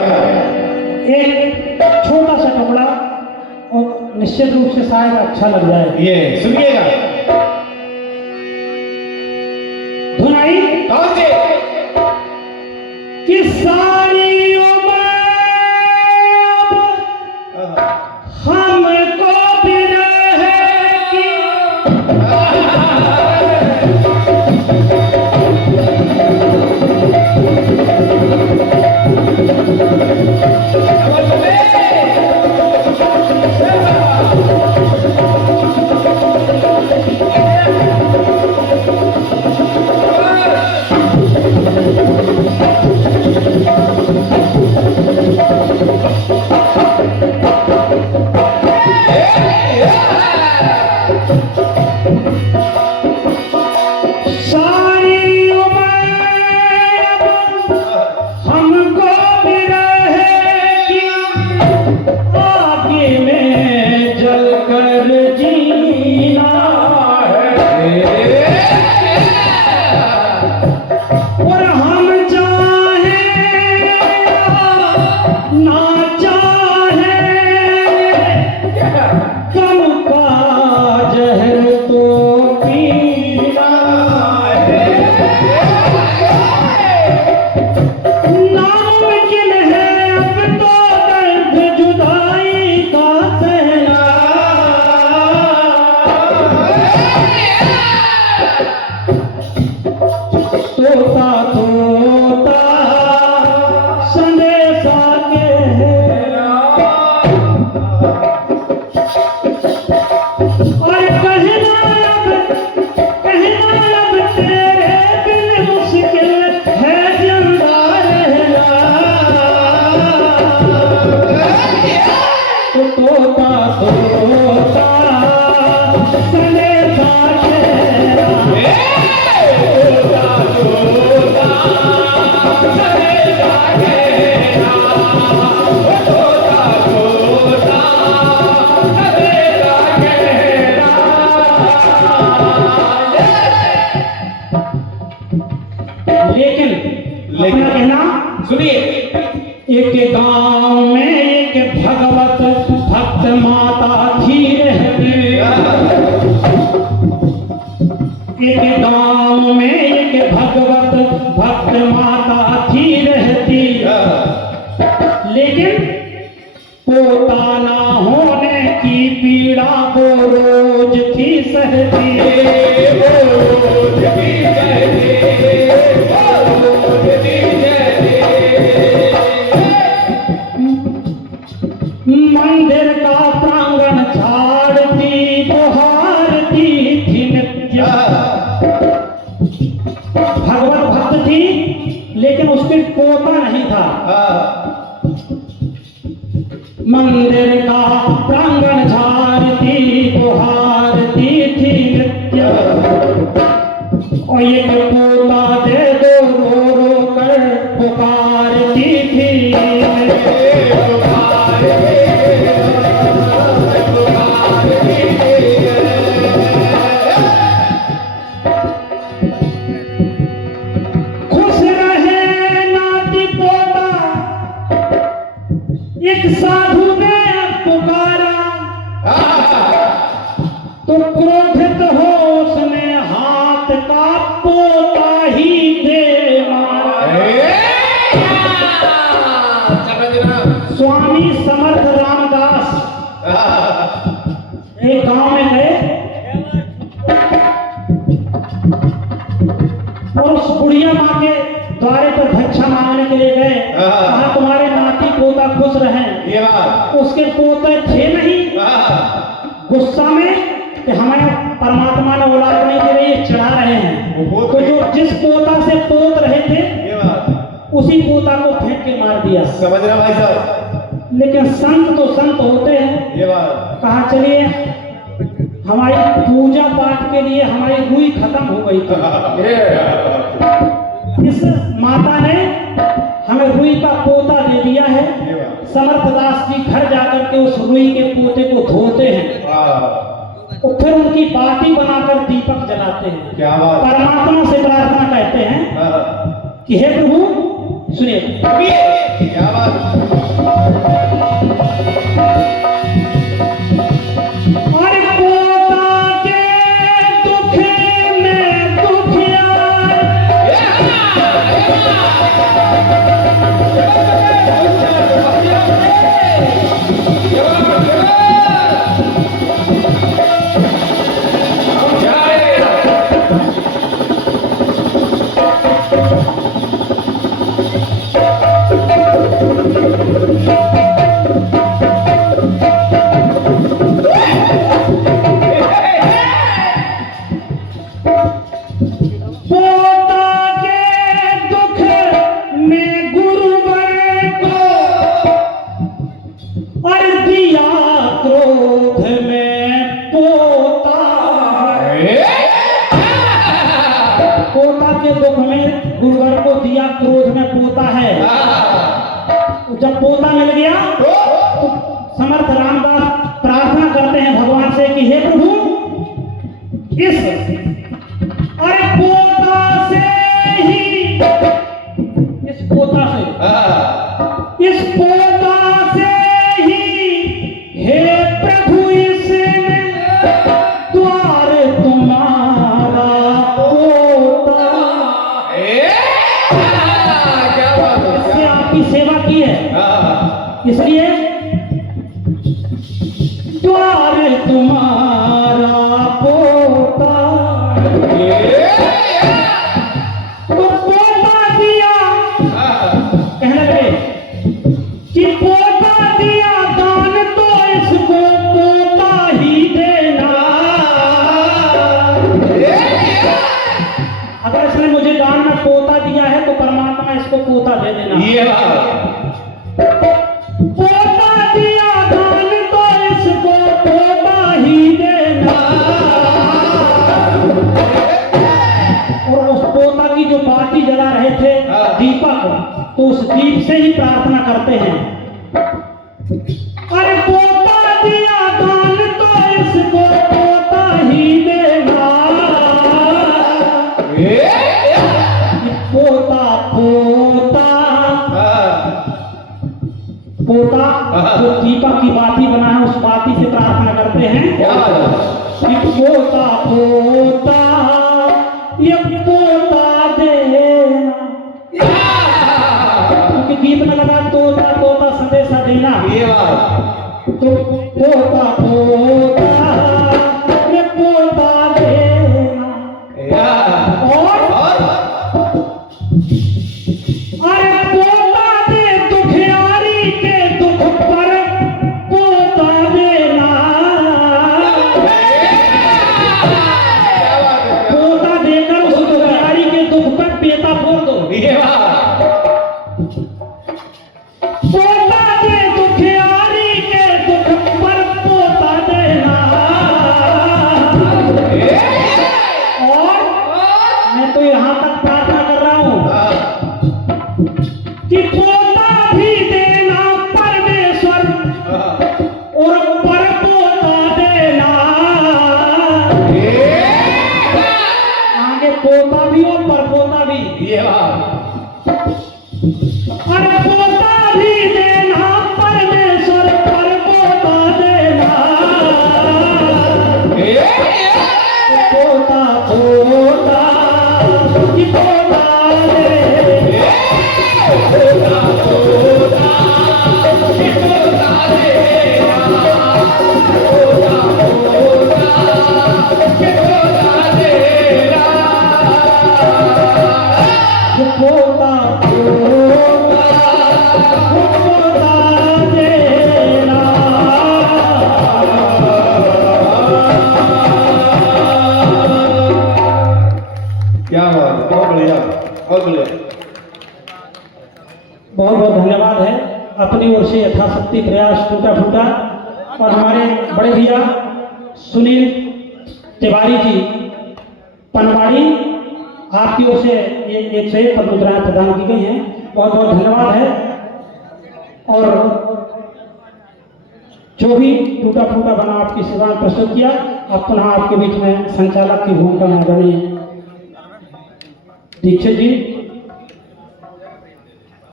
एक छोटा सा टुकड़ा और निश्चित रूप से शायद अच्छा लग जाए। ये सुनिएगा। धुनाई कौन से? कि सारी उम्र हमको बिरह की लेकिन कहना सुनिए। एक गांव में एक भगवत भक्त माता थी रहती। एक गांव में एक भगवत भक्त माता थी रहती, लेकिन पोता ना होने की पीड़ा को रोज थी सहती। रोज थी सहती, मंदिर का प्रांगण झाड़ती बुहारती थी नित्य। भगवत भक्त थी लेकिन उसके पोता नहीं था। मंदिर का प्रांगण झाड़ती बुहारती थी नित्य, और एक पोता दे दो रो रो कर पुकारती थी। एक साधु ने पुकारा तो क्रोधित हो उसने हाथ का पोता ही दे मारा। स्वामी समर्थ रामदास एक गांव में गए और उस बुढ़िया माँ के द्वारे पर भिक्षा मांगने के लिए गए। कहा तुम्हारे नाती पोता खुश रहे। उसके पोते थे नहीं। गुस्सा में कि हमें परमात्मा ने औलाद नहीं दे रही, चढ़ा रहे हैं। तो जो जिस पोता से पोत रहे थे उसी पोता को फेंक के मार दिया। समझ रहा भाई साहब? लेकिन संत तो संत होते हैं। कहा चलिए हमारी पूजा पाठ के लिए हमारी रुई खत्म हो गई थी। इस माता ने हमें रुई का पोता दे दिया है। समर्थदास जी घर जाकर के उस रुई के पोते को धोते हैं और फिर उनकी बाटी बनाकर दीपक जलाते हैं। क्या बात? परमात्मा से प्रार्थना करते हैं कि हे प्रभु सुनिए, क्या बात और पोता के दुख में दुखियार पोता के दुख में गुरुवर को और दिया क्रोध में पोता पोता के दुख में गुरुवर को दिया क्रोध में पोता है। जब पोता मिल गया तो समर्थ रामदास प्रार्थना करते हैं भगवान से कि हे प्रभु इस अरे पोता से ही इस पोता से ही हे प्रभु इसने द्वार तुम्हारा पोता इससे आपकी सेवा की है इसलिए द्वार तुम्हारा पोता तो पोता दिया कहने लगे कि पोता दिया दान तो इसको पोता ही देना। अगर इसने मुझे दान में पोता दिया है तो परमात्मा इसको पोता दे देना। पोता दिया दान तो इसको पोता ही देना। और उस पोता की जो बाती जला रहे थे दीपक तो उस दीप से ही प्रार्थना करते हैं अरे पोता दिया दान तो इसको पोता ही देना। पोता पोता पोता जो दीपक की बाती बना है उस बाती से प्रार्थना करते हैं कि पोता पोता ये पोता देना। क्योंकि गीत में लगा तोता तोता संदेशा देना तो पोता पोता ये पोता देना। और अरे पोता दे दुखियारी के दुख पर पोता देना। पोता देकर उस दुखियारी के दुख पर पेता बोल दो। पोता दे दुखियारी के दुख पर पोता देना। और मैं तो यहाँ तक प्रार्थना कर रहा हूँ कि पोता भी देना परमेश्वर और पर पोता देना। आगे पोता भी और पर पोता भी। अरे पोता भी देना परमेश्वर पर पोता देना। पोता पोता कि पोता दे पोता देना। क्या बात बहुत बढ़िया बहुत बढ़िया। बहुत बहुत धन्यवाद है। अपनी ओर से यथाशक्ति प्रयास टूटा फूटा और हमारे बड़े भैया सुनील तिवारी जी पनवाड़ी आपकी ओर से ये 101 पद्म मुद्राएं प्रदान की गई हैं। बहुत बहुत धन्यवाद है। और जो भी टूटा फूटा बना आपकी सेवा में प्रस्तुत किया, अब पुनः आपके बीच में संचालक की भूमिका में आदरणीय दीक्षित जी